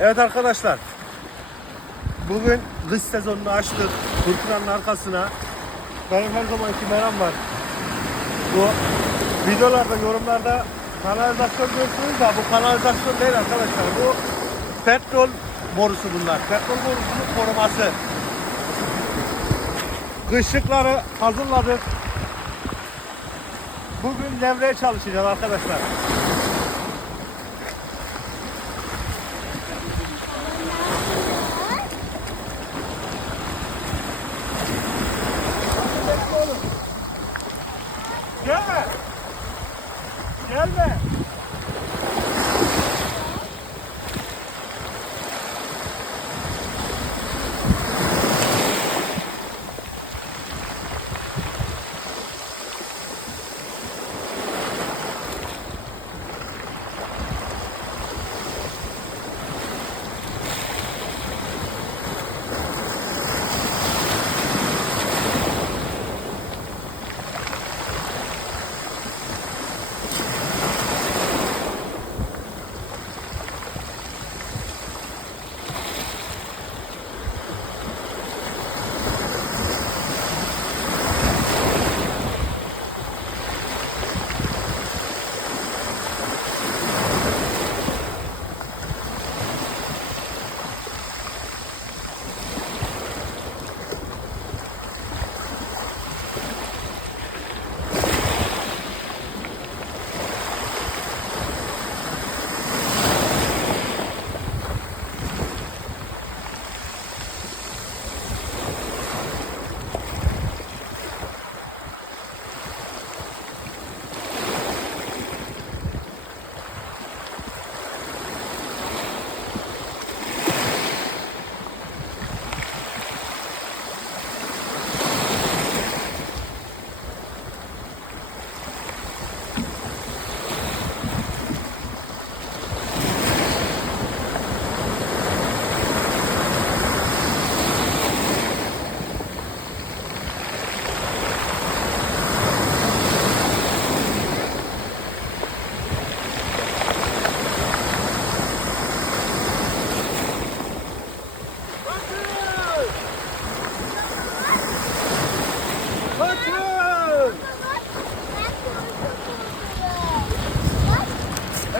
Evet arkadaşlar. Bugün kış sezonunu açtık. Fırtınanın arkasına. Benim her zamanki meram var. Bu videolarda, yorumlarda kanalizasyon görürsünüz da bu kanalizasyon değil arkadaşlar. Bu petrol borusu bunlar. Petrol borusunun koruması. Kışlıkları hazırladık. Bugün devreye çalışacağız arkadaşlar.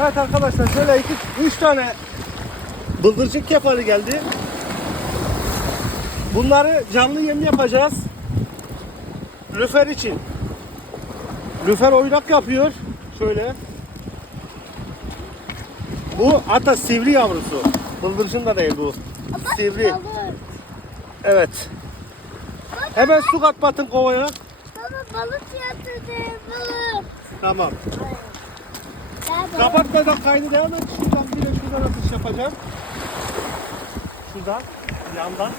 Evet arkadaşlar şöyle iki, üç tane bıldırcık kefali geldi. Bunları canlı yem yapacağız. Lüfer için. Lüfer oynak yapıyor. Şöyle. Bu ata sivri yavrusu. Bıldırcın da değil bu. Sivri. Evet. Hemen su kat batın kovaya. Baba balık yatırdı balık. Tamam. Kapatmadan kaydı devam et. Şuradan bir de şuradan atış yapacağım. Şuradan, yandan.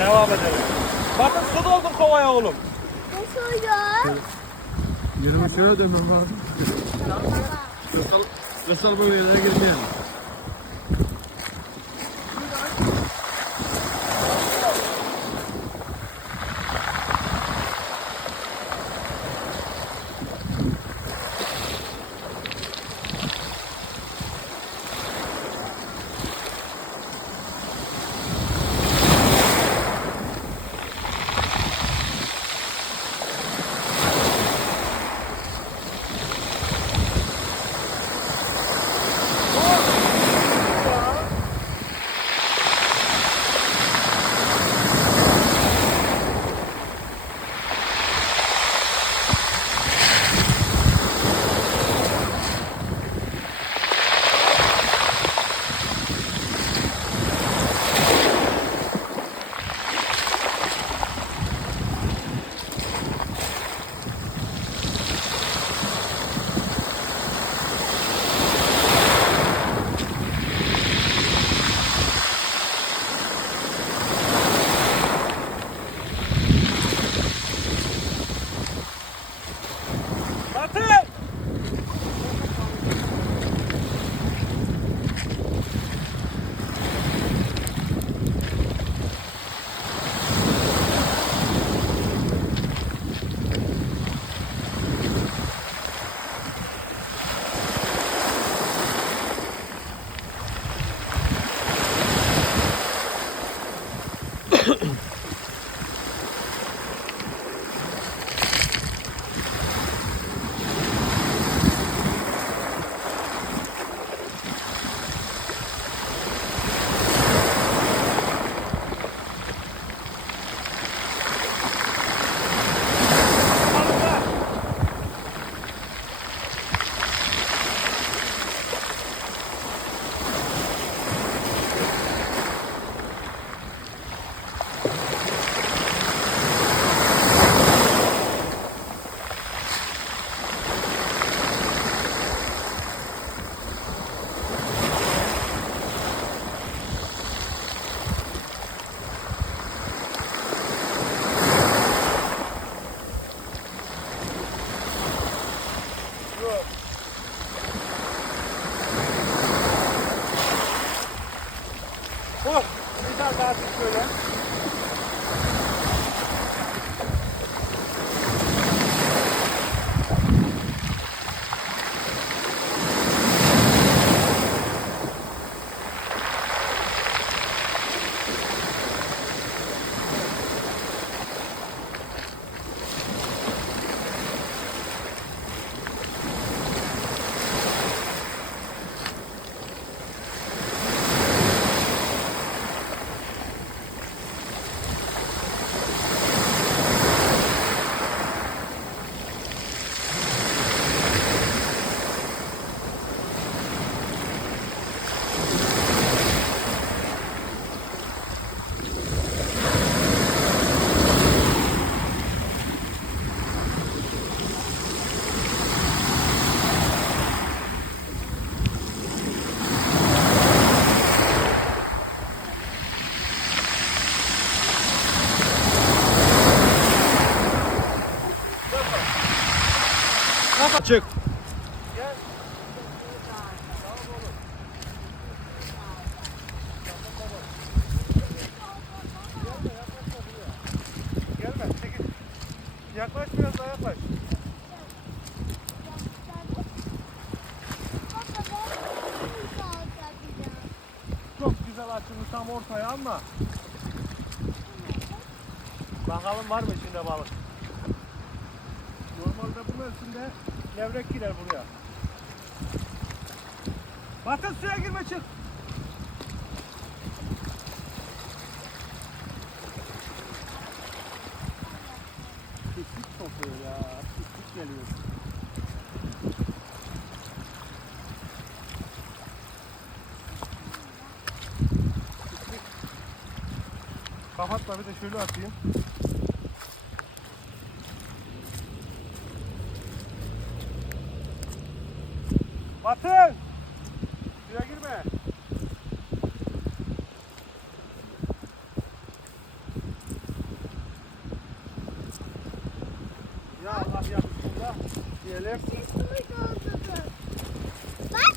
Devam edelim. Bakın su doldur kovaya oğlum. Nasıl ya? Yerime şöyle dönmem lazım. Kırsal, kırsal bölgelere girmeyelim. Çık. Yaklaş biraz daha yaklaş. Çok güzel açıldı tam ortaya ama. Bakalım var mı içinde balık? Normalde bu mevsimde levrek girer buraya. Batın suya girme çık. Pislik kokuyor ya. Pislik geliyor. Kapatma bir de şöyle atayım. Batın! Suya girme. Ya Allah ya Bismillah diyelim. Bir şey suyu doldurdu. Bak.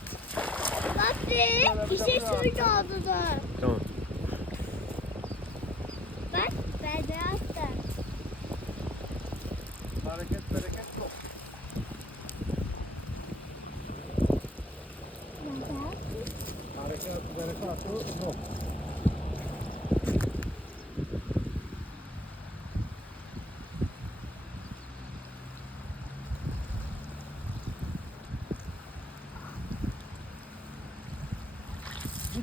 Bak de. Bir şey suyu doldurdu. Tamam. Bak ben de attım. Hareket bereket yok. Ben de attım. Hareket Bir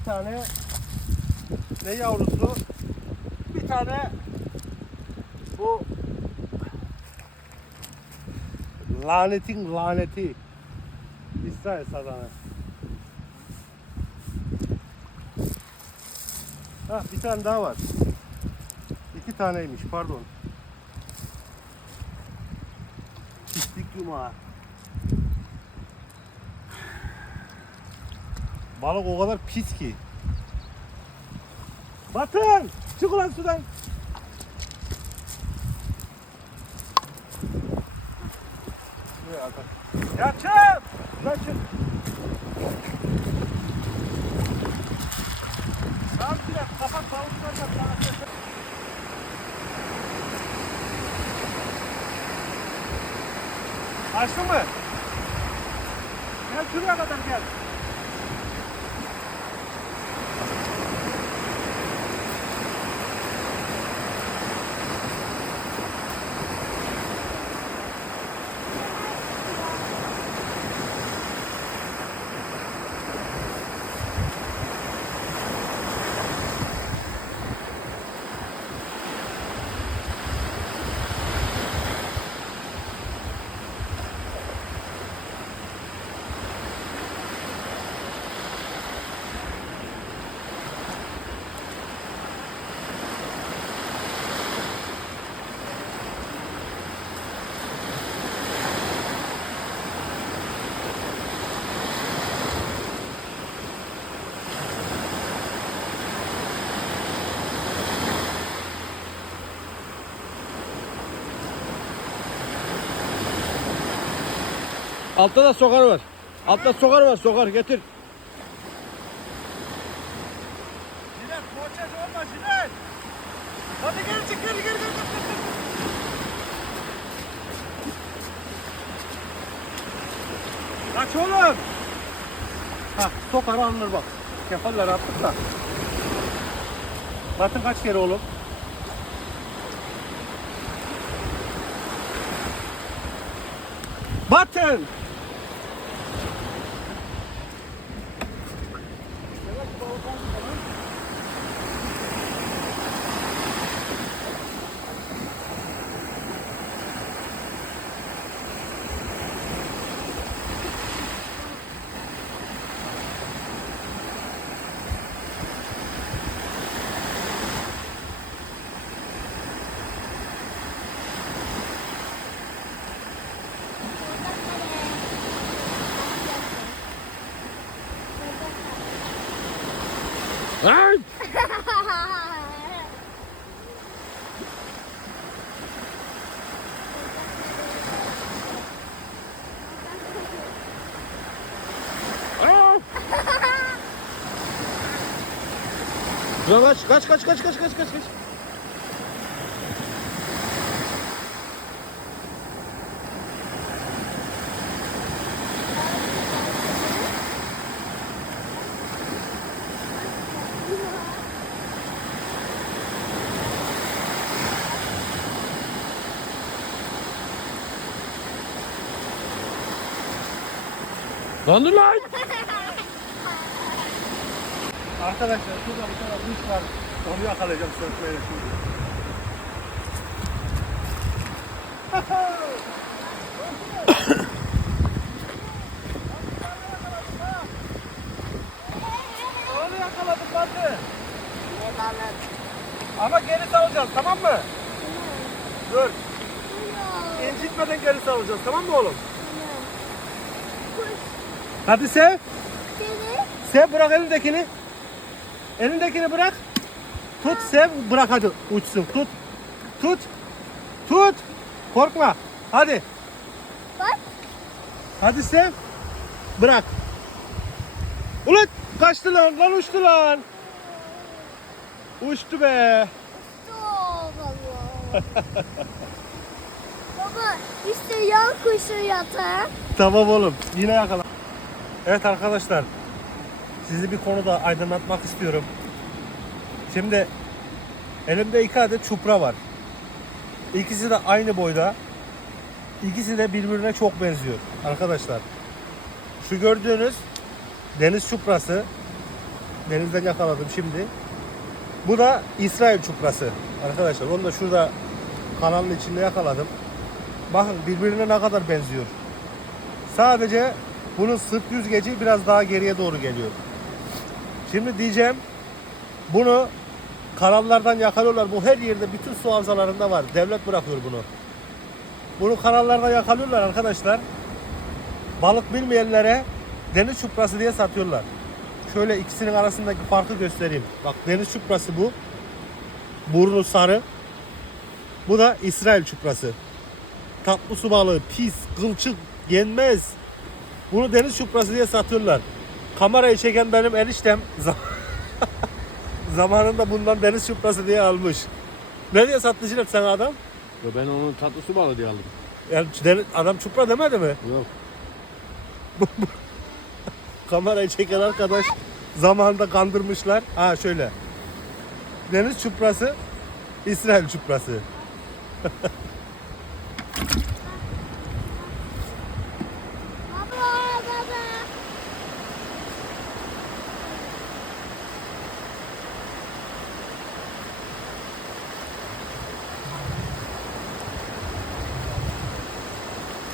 tane ne yavrusu, bir tane bu lanetin laneti İsrail sazanı. Ha bir tane daha var. İki taneymiş pardon. Pislik yumağı. Balık o kadar pis ki. Batın! Çık ulan sudan! Ya çık! Lan çık! Tamam biraz Açtın mı? Gel şuraya kadar gel. Altta da sokar var. Altta sokar var sokar getir. Biraz poğaça olma. Jilet. Hadi geri çık geri geri geri. Kaç oğlum. Ha sokar alınır bak. Kefaller attık da. Batın kaç kere oğlum? Batın. Ay! Aa! Şuna kaç, kaç, kaç, kaç, kaç, kaç, kaç, kaç. Lan dur lan! Arkadaşlar şurada bir tane kuş var. Onu yakalayacağım sörfmeyle şimdi. Onu yakaladım Batı. Ama geri salacağız tamam mı? Dur. İncitmeden geri salacağız tamam mı oğlum? Hadi sev. Sev bırak elindekini. Elindekini bırak. Tut sev bırak hadi uçsun. Tut. Tut. Tut. Korkma. Hadi. Bak. Hadi sev. Bırak. Ulan kaçtı lan lan uçtu lan. Uçtu be. Baba işte yan kuşu yatağı. Tamam oğlum. Yine yakala. Evet arkadaşlar. Sizi bir konuda aydınlatmak istiyorum. Şimdi elimde iki adet çupra var. İkisi de aynı boyda. İkisi de birbirine çok benziyor arkadaşlar. Şu gördüğünüz deniz çuprası. Denizden yakaladım şimdi. Bu da İsrail çuprası arkadaşlar. Onu da şurada kanalın içinde yakaladım. Bakın birbirine ne kadar benziyor. Sadece bunun sırt yüzgeci biraz daha geriye doğru geliyor. Şimdi diyeceğim bunu kanallardan yakalıyorlar. Bu her yerde bütün su havzalarında var. Devlet bırakıyor bunu. Bunu kanallardan yakalıyorlar arkadaşlar. Balık bilmeyenlere deniz çuprası diye satıyorlar. Şöyle ikisinin arasındaki farkı göstereyim. Bak deniz çuprası bu. Burnu sarı. Bu da İsrail çuprası tatlı su balığı, pis, kılçık, yenmez. Bunu deniz çuprası diye satıyorlar. Kamerayı çeken benim eniştem zam- zamanında bundan deniz çuprası diye almış. Ne diye sattı Jilet sana adam? Ya ben onu tatlı su balığı diye aldım. Yani deniz- adam çupra demedi mi? Yok. Kamerayı çeken arkadaş zamanında kandırmışlar. Ha şöyle. Deniz çuprası, İsrail çuprası. Baba baba.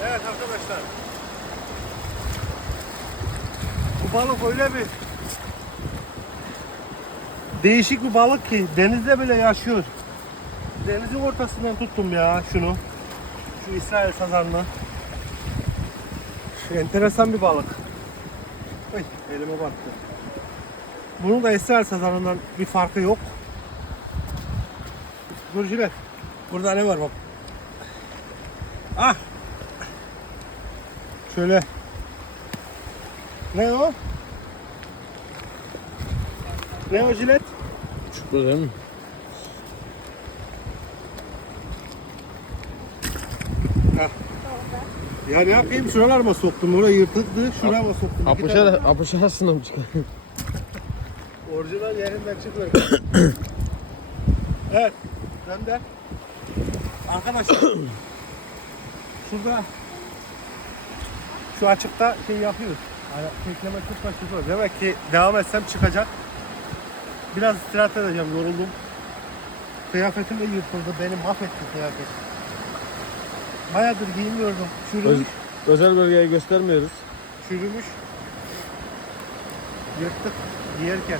Evet arkadaşlar. Bu balık öyle bir değişik bir balık ki denizde bile yaşıyor. Denizin ortasından tuttum ya şunu. Şu İsrail sazanını. Şu enteresan bir balık. Ay elime battı. Bunun da İsrail sazanından bir farkı yok. Dur Jilet. Burada ne var bak. Ah Şöyle. Ne o? Ne o jilet? Bu değil mi? Ya ne yapayım şuralarıma soktum. Oraya yırtıktı. Şurama soktum. İki Apışa apışa aslında mı çıkar? Orijinal yerinden çıkıyor. evet. Ben de arkadaşlar şurada şu açıkta şey yapıyoruz. Yani tekleme tutma çıkıyor. Demek ki devam etsem çıkacak. Biraz istirahat edeceğim. Yoruldum. Kıyafetim de yırtıldı. Beni mahvetti kıyafet. Bayağıdır giyinmiyordum. Öz, Çürümüş. özel bölgeyi göstermiyoruz. Çürümüş. Yırttık giyerken.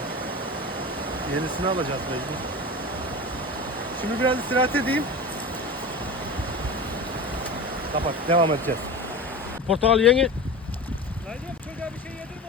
Yenisini alacağız mecbur. Şimdi biraz istirahat edeyim. Kapat. Devam edeceğiz. Portakal yenge. Lan yok çocuğa bir şey yedirme.